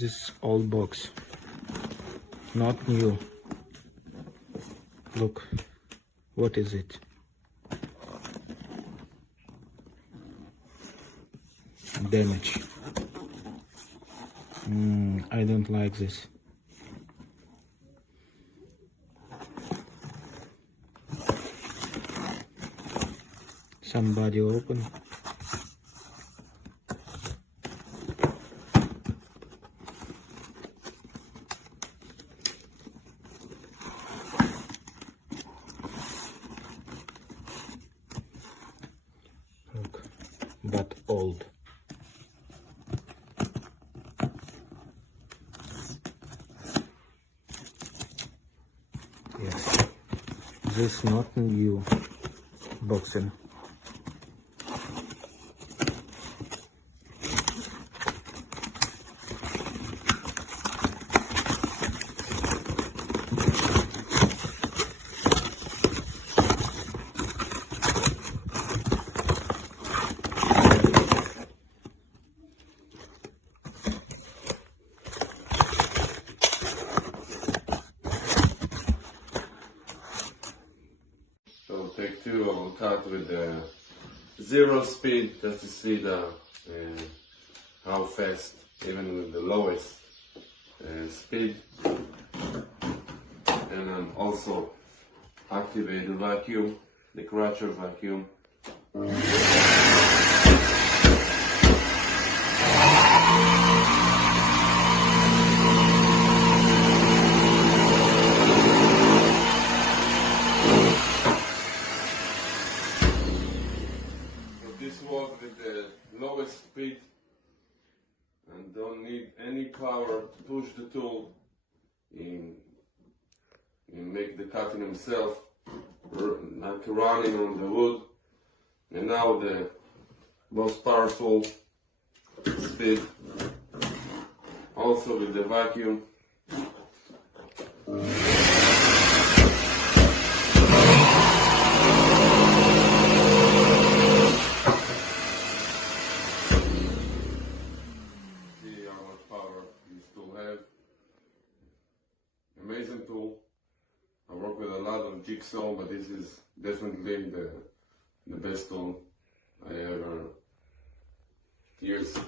This old box, not new. Look, what is it? Damage. I don't like this. Somebody open. Look, but old. Yes, this not new boxing. So take two, I will cut with the 0 speed just to see the how fast, even with the lowest speed. And also activate the vacuum, the crusher vacuum. This works with the lowest speed and don't need any power to push the tool in make the cutting himself, like running on the wood. And now the most powerful speed, also with the vacuum. Amazing tool. I work with a lot of jigsaw, but this is definitely the best tool I ever used.